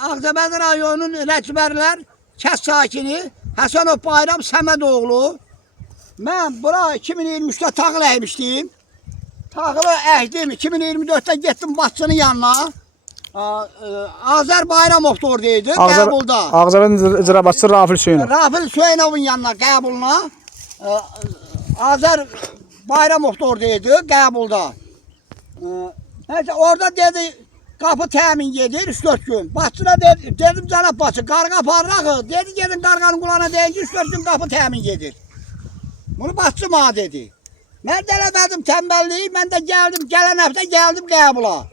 Ağcabədi rayonunun rəhbərlər, kənd sakini Həsənov Bayram Səmədoğlu. Mən bura 2023'də taxıl əkmişdim. Taxılı əkdim, 2024'də getdim Bakının yanına. Azər Bayramov'da oradaydı, qəbulda. Ağcabədi icra başçısı Rafil Hüseynov. Rafil Hüseynov'un yanına qəbuluna. Azər Bayramov'da oradaydı, qəbulda. Neyse, orada dedi, kapı təmin gedir 3-4 gün. Başçına dedim cənab başçı, qarğa parrağı. Dedi gedin qarğanın qulağına deyin ki 3-4 gün kapı təmin gedir. Bunu başçı bana dedi. Mən də eləmədim tənbəlliyi, mən də gəldim, gələn həftə gəldim qəbula.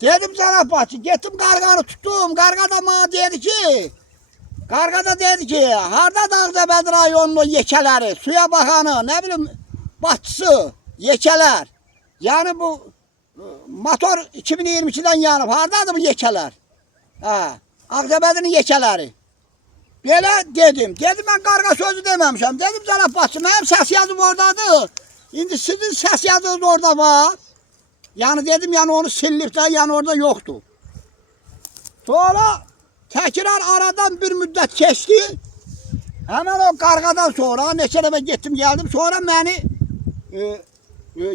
Dedim cənab başçı, getdim qarğanı tuttum. Qarğa da bana dedi ki, harda Ağcabədi rayonunun yekələri, suya baxanı, nə bilim, başçısı, yekələr. Yani bu motor 2022'den yanıb, hardadır bu yekələr? Ağcabədi'nin yekələri. Belə dedim. Dedim mən qarğa sözü deməmişəm. Dedim cənab başçı, mənim səs yazım oradadır. İndi sizin səs yazınız orada var. Yani dedim, yani onu silip de yani orada yoktu. Sonra tekrar aradan bir müddet geçti. Hemen o qarğadan sonra neçə dəfə getdim geldim. Sonra beni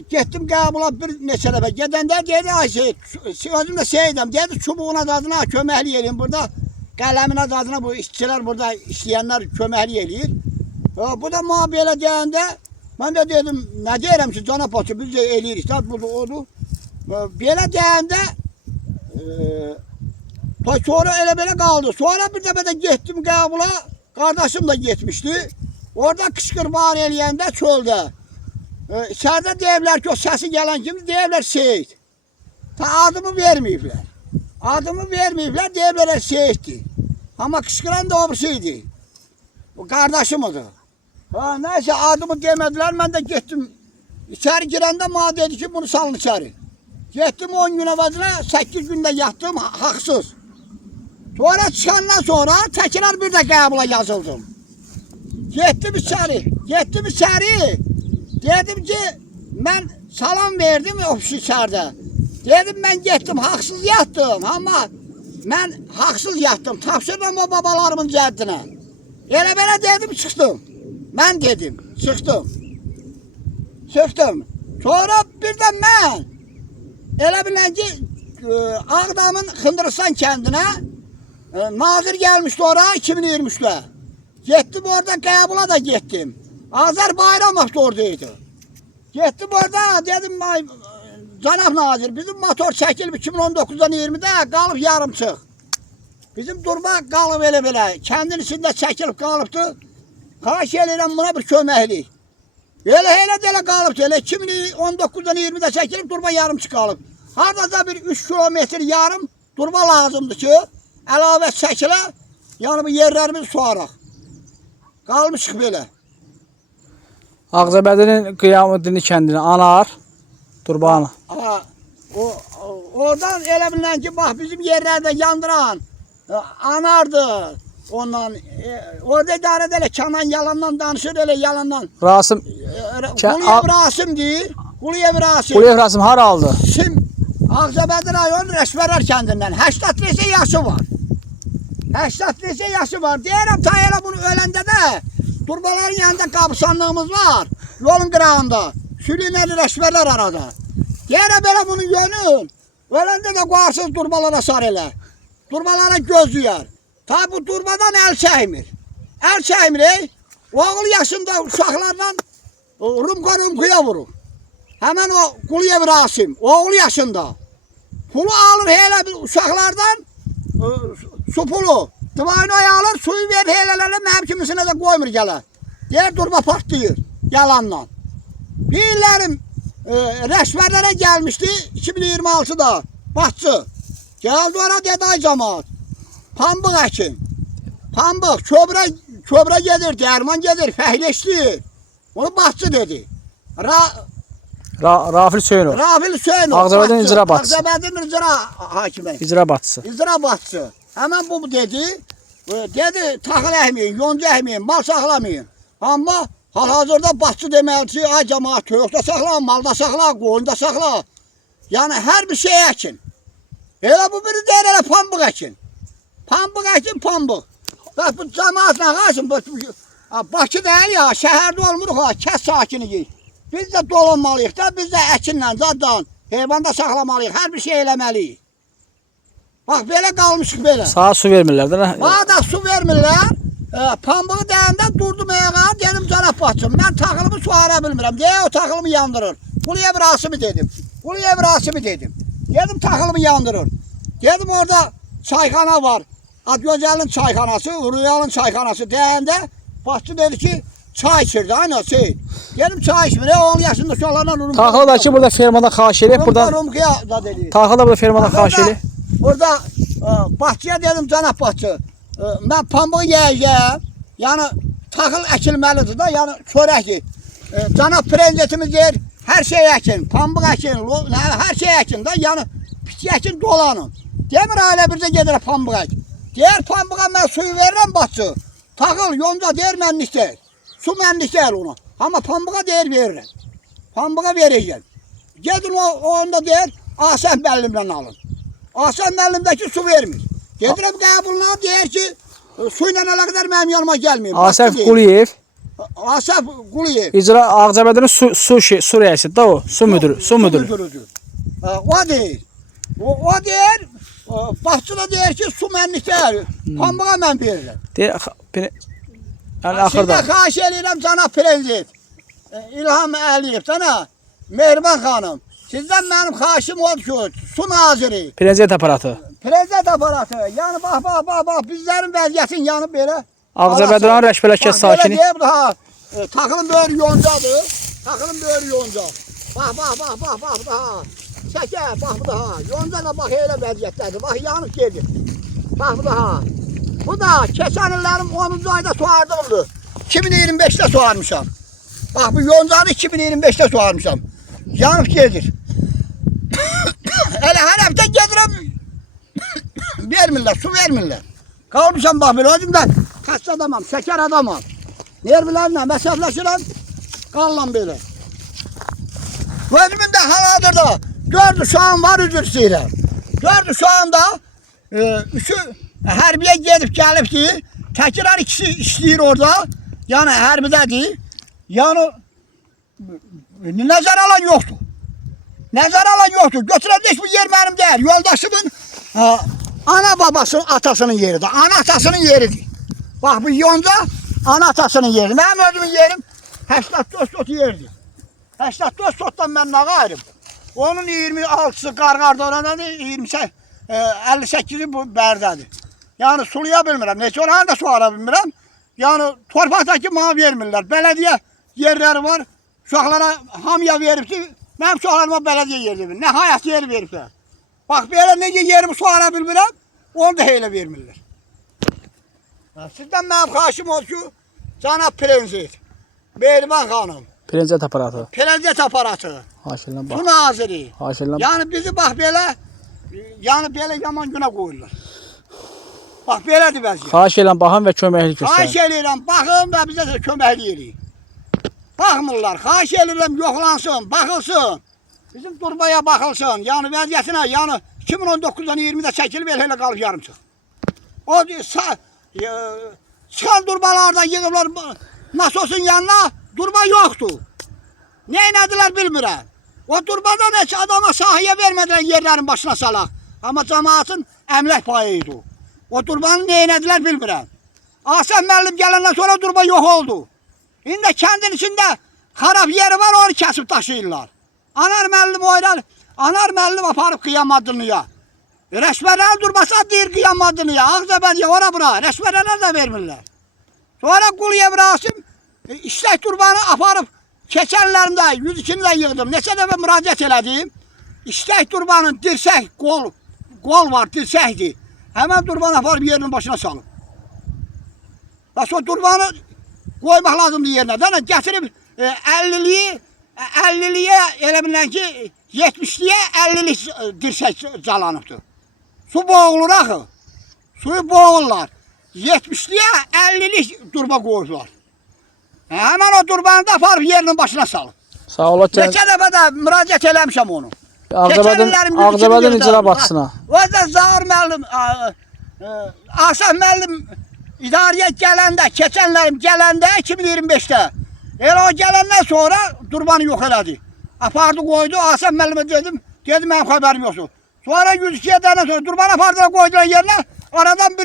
getdim qəbula bir neçə dəfə. Gedəndə dedi, ay Seyid, özümlə Seyidəm. Dedi, çubuğuna dadına köməkli eləyim burada. Qələminə dadına bu işçilər burada işləyənlər köməkli eləyir. Bu da bana belə deyəndə, mən də dedim, nə deyirəm ki, cənab başçı, biz də eləyirik, burada odur. Belə deyəndə, sonra elə belə qaldı. Sonra bir dəfə də getdim qəbula, qardaşım da getmişdi. Orada qışqırmağın eləyəndə çöldə. İçəridə deyiblər ki, o səsi gələn kimi deyiblər Seyid. Adımı verməyiblər. Adımı verməyiblər, deyiblər Seyiddir. Amma qışqıran da obrisiydi. O qardaşımıdır. Neyse adımı demədilər, mən də getdim. İçəri girəndə bana dedi ki, bunu salın içəri. Getdim 10 gün əvvəzinə, 8 gündə yatdım, haqsız. Sonra çıxandan sonra təkrar bir də qəbula yazıldım. Getdim içəri. Dedim ki, mən salam verdim ofis içəridə. Dedim, mən getdim, haqsız yatdım. Amma mən haqsız yatdım, tapşırdım o babalarımın cəddinə. Elə belə dedim, çıxdım. Mən dedim, çıxdım. Sonra bir də mən, elə bilən ki, Ağdamın Xındırıstan kəndinə nazir gəlmişdi oraya 2023'də. Getdim orada, qəbula da getdim. Azər Bayramov da oradaydı. Getdim orada, dedim, cənab nazir, bizim motor çəkilib 2019'dan 20'də qalıb yarımçıq. Bizim durma qalıb elə-belə, kəndin içində çəkilib qalıbdı. Xahiş edirəm buna bir köməklik. Elə qalıbdı, elə 2019'dan 20'də çəkilib durma yarımçıq qalıb. Harada bir 3 kilometr yarım durma lazımdır ki, əlavə çəkilə, yəni bu yerlərimizi suaraq. Qalmışıq belə. Ağcabədinin Qiyamətdini kəndini anar, Durbanı. Oradan elə bilən ki, bax bizim yerlərdə yandıran anardı. Ondan orada idarədə elə Kənan yalandan danışır, elə yalandan. Rasim Quliyev Rasim deyir. Quliyev Rasim hara aldı? Ağcabədi rayon Rəşvərlər kəndindən 83 yaşı var. 83 yaşı var. Deyirəm ta elə bunu öləndə də turbaların yanında qabısanlığımız var. Yolun qırağında. Sülünəli Rəşvərlər arada. Deyirəm belə bunu yönün. Öləndə də qoyarsız turbalara sar elə. Turbalara gözləyər. Ta bu turbadan əl çəkmir. Əl çəkmir, oğul yaşında uşaqlarla rumka vurur. Hemen o Quliyev Rasim, oğul yaşında. Pulu alır hele bir uşaqlardan, su pulu. Dıvayını alır, suyu verir helelerle mənim kimisine de koymur gələ. Deyir durma partlayır, yalanla. Birlərim rəşvərlərə gəlmişdi 2026'da, başçı. Geldi ona dedi ay cemaat, pambıq əkin. Pambıq, köbrə gedir, dərman gedir, fəhləşdir. Onu başçı dedi. Rafil Hüseynov. Ağcabədinin icra başçısı. Ağcabədinin icra hakimi. İcra başçısı. İcra başçısı. Hemen bu dedi. Dedi taxıl əkməyin, yonca əkməyin, mal saxlamayın. Amma hal-hazırda başçı deməli ki, ay cemaat, toyuqda saxla, malda saxla, qoyunda saxla. Yəni hər bir şey əkin. Elə bu biri deyir, elə pambıq əkin. Pambıq əkin pambıq. Bax bu cəmaatla qarşın Bakı deyil ya, şəhərdə olmuruq ha, kəs sakiniyik. Biz də dolanmalıyıq da, biz də əkinlə, zaddan, heyvan da saxlamalıyıq, hər bir şey eləməliyik. Bax belə qalmışıq belə. Sağa su vermirlər də. Bana da su vermirlər. Pambığı deyəndə durdum ayağa, dedim cənab başçım, mən taxılımı suara bilmirəm. Deyə o taxılımı yandırır. Quluyev Rasimi dedim. Quluyev Rasimi dedim. Dedim taxılımı yandırır. Dedim orada çayxana var. Adgözəlin çayxanası, Uruyalın çayxanası deyəndə başçı dedi ki, çay içirdi, aynı şey. Dedim çay içmir, 10 yaşında uşaqlarla Urumqaya. Taxılı da ki, burada fermadan xahiş edib, buradan Urumqaya da dedi. taxılı da burada fermadan xahiş edib. Burada başçıya dedim cənab başçı, mən pambığı yiyəcəyəm, yəni taxıl əkilməlidir da, yəni çörəkdir. Cənab prezidentimiz deyir, hər şey əkin, pambıq əkin, hər şey əkin da, yəni bitki əkin dolanın. Demir ailə bircə gedir pambıq əkin. Deyir pambığa mən suyu verirəm başçı, taxıl, yonca deyir mənlik deyil, su mənlik deyil ona. Amma pambığa deyir verirəm, pambığa verəcəm. Gedin onda deyir, Asəm müəllimdən alın. Asəm müəllimdəki su vermir. Gedirəm qəbuluna deyir ki, su ilə əlaqədar mənim yanıma gəlməyim. Asəf Quliyev, Asəf Quliyev. icra Ağcabədinin su rəisidir da o, su müdürü. Müdürüdür. O deyir. O deyir, başçı da deyir ki, su mənlik deyir. Pambığa mən verirəm. Deyir, yəni axırda. Sizə xahiş edirəm cənab prezident, İlham Əliyev, sana, Mehriban xanım. Sizdən mənim xahişim odur ki, su naziri. Prezident aparatı. Prezident aparatı, yəni bax, bizlərin vəziyyətin yanıb belə. Ağcabədinin Rəşbələkət sakini. Belə deyib daha, taxılın böyrü yoncadır, taxılın böyrü yonca. Bax, daha, çəkə, bax bu daha, yonca da bax elə vəziyyətdədir, bax yanıb gedir. Bax bu daha. Bu da keçən illərim 10-cu ayda soğardımdır, 2025'də soğarmışam. Bax bu yoncanı 2025'də soğarmışam, yanıb gedir. Elə hər həftə gedirəm, vermirlər, su vermirlər. Qalmışam bax belə, özümdən xəstə adamam, şəkər adamam. Nervlərimlə məsəfləşirəm, qallam belə. Özümün də hal-hazırda 4 uşağım var, üzr istəyirəm. 4 uşağım da, üçü hərbiyə gedib gəlibdir, təkrar ikisi işləyir orada, yəni hərbidədir. Yəni, nəzər alan yoxdur. Nəzər alan yoxdur. Götürəndə bu yer mənim deyil. Yoldaşımın ana babasının atasının yeridir. Ana atasının yeridir. Bax bu yonca ana atasının yeridir. Mənim özümün yerim 84 sot yeridir. 84 sotdan mən nə qayırım? Onun 26'sı qarqarda orandadır, 58'i bu bərdədir. Yəni sulaya bilmirəm. Neçə oranı da suara bilmirəm. Yəni torpaqdakı mənə vermirlər. Bələdiyyə yerləri var. Uşaqlara hamıya veribdir. Mənim uşaqlarıma bələdiyyə yeri verir. Nəhayət yeri veriblər. Bax belə necə yerimi suara bilmirəm, onu da elə vermirlər. Sizdən mənim xahişim olsun ki, cənab prezident, Mehriban xanım, Prezident aparatı. prezident aparatı, Haşilən su bax. naziri. Haşilən. Yəni bizi bax belə, yəni belə yaman günə qoyurlar. Bax belədir vəziyyət. Xahiş edirəm baxın və köməklik Xahiş göstərin. edirəm, baxın və bizə də köməklik eləyin. Baxmırlar, xahiş edirəm yoxlansın, baxılsın. Bizim Durbaya baxılsın, yəni vəziyyətinə, yəni 2019'dan 20'də çəkilib elə qalıb yarımçıq. O çıxan durbalarda yığıblar nasosun yanına, durba yoxdur. Neynədilər bilmirəm. O durbadan heç adama sahəyə vermədilər yerlərin başına salaq. Amma cəmaatın əmlək payı idi o. O durbanı neynədilər bilmirəm. Asəm müəllim gələndən sonra durba yox oldu. İndi kəndin içində xarab yeri var, onu kəsib daşıyırlar. Anar müəllim oyrar, anar müəllim aparıb Qiyamadınlıya. Rəşvərlər durbasa deyir Qiyamadınlıya, Ağcabədiyyə, ora bura, rəşvərlər də vermirlər. Sonra Quliyev Rasim işlək durbanı aparıb keçənlərimdə 102'ni də yığdım. Neçə dəfə müraciət elədim. İşlək durbanın dirsək, qol var, dirsəkdir. Həmən durbanı aparıb yerinin başına salıb. Bəs o durbanı qoymaq lazımdır yerinə. Dənə gətirib 50'liyə elə bilən ki 70'liyə 50'lik dirsək calanıbdır. Su boğulur axı. Suyu boğurlar. 70'liyə 50'lik durba qoyurlar. Həmən o durbanı da aparıb yerinin başına salıb. Sağ ol. Neçə dəfə də müraciət eləmişəm onu. Ağcabədin icra başçısına. O da Zahir müəllim, Asaf müəllim idarəyə gələndə, keçənlərim gələndə 2025-də elə o gələndən sonra Durbanı yox elədi. Apardı qoydu, Asaf müəllimə dedim mənim xəbərim yoxdur. Sonra 102 dənə sonra Durbanı apardılar qoydular yerinə. Aradan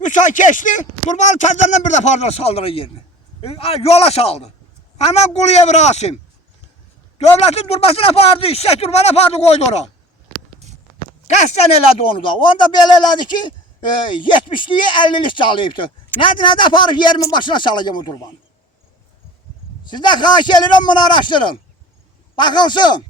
3 ay keçdi, Durbanı təzədən bir də apardılar saldılar yerinə. Yola saldı. Həmən Quliyev Rasim. Dövlətin Durbasını apardı, İşsək Durbanı apardı qoydu ora. Qəsdən elədi onu da. Onu da belə elədi ki, 70'liyi 50'lik çalıyıbdı. Nədir aparıb yerimin başına salacağım o Durbanı. Sizdən xahiş edirəm bunu araşdırın. Baxılsın.